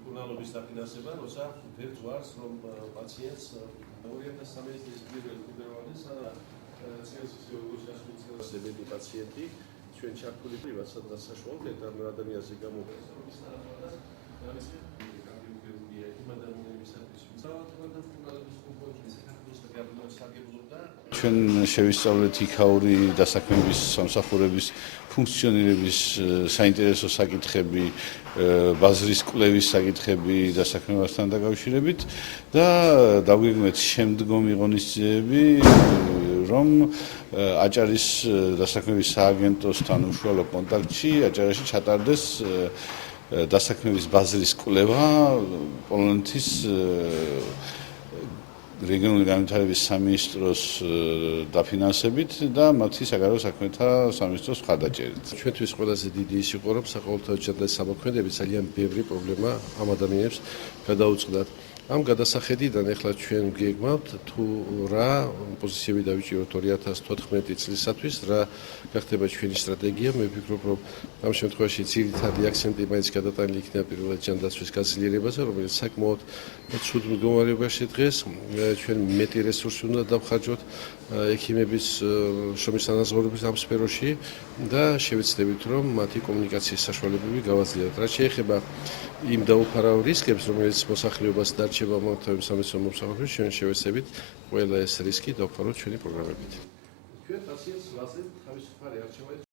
მკურნალობის დაფინანსება, როცა ვერ ჯვარს რომ პაციენტს 2013 წლის ფებრუარის ციხესიმაგრეში პაციენტი ჩვენ ჩართული ვართ სადღაც საშუალოდ ამ ადამიანზე გამოგონოს ჩვენ შევისწავლეთ იქაური დასაქმების სამსახურების ფუნქციონირების საინტერესო საკითხები, ბაზრის კვლევის საკითხები დასაქმებასთან დაკავშირებით და დაგვიგმეთ შემდგომი ღონისძიებები, რომ აჭარის დასაქმების სააგენტოსთან უშუალო კონტაქტში აჭარაში ჩატარდეს დასაქმების ბაზრის კვლევა პოლონეთის რეგიონული განვითარების სამინისტროს დაფინანსებით და მათი საგარეო საქმეთა სამინისტროს მხარდაჭერით. ჩვენთვის ყველაზე დიდი ის იყო, რომ საყოველთაოდ ჩატარდეს სამოქმედებით ძალიან ბევრი პრობლემა ამ ადამიანებს გადაუწყდათ. ამ გადასახედიდან ახლა ჩვენ გეგმავთ თუ რა პოზიციები დავიჭიროთ 2014 წლისათვის, რა გახდება ჩვენი სტრატეგია. მე ვფიქრობ, რომ ამ შემთხვევაში ძირითადი აქცენტი მაინც გადატანილი იქნება პირველად ჯანდაცვის გაძლიერებაზე, რომელიც საკმაოდ ცუდ მდგომარეობაში დღეს. ჩვენ მეტი რესურსი უნდა დავხარჯოთ ექიმების შრომის ანაზღაურების ამ სფეროში და შევეცდებით, რომ მათი კომუნიკაციის საშუალებები გავაძლიეროთ. რაც შეეხება იმ დაუფარავ რისკებს, რომელიც მოსახლეობას დარჩება მომხდარი სამეცნიერო მომსახურებით, ჩვენ შევეცდებით ყველა ეს რისკი დავფაროთ ჩვენი პროგრამებით. ჩვენ პაციენტს ვაზრით თავისუფალი არჩევა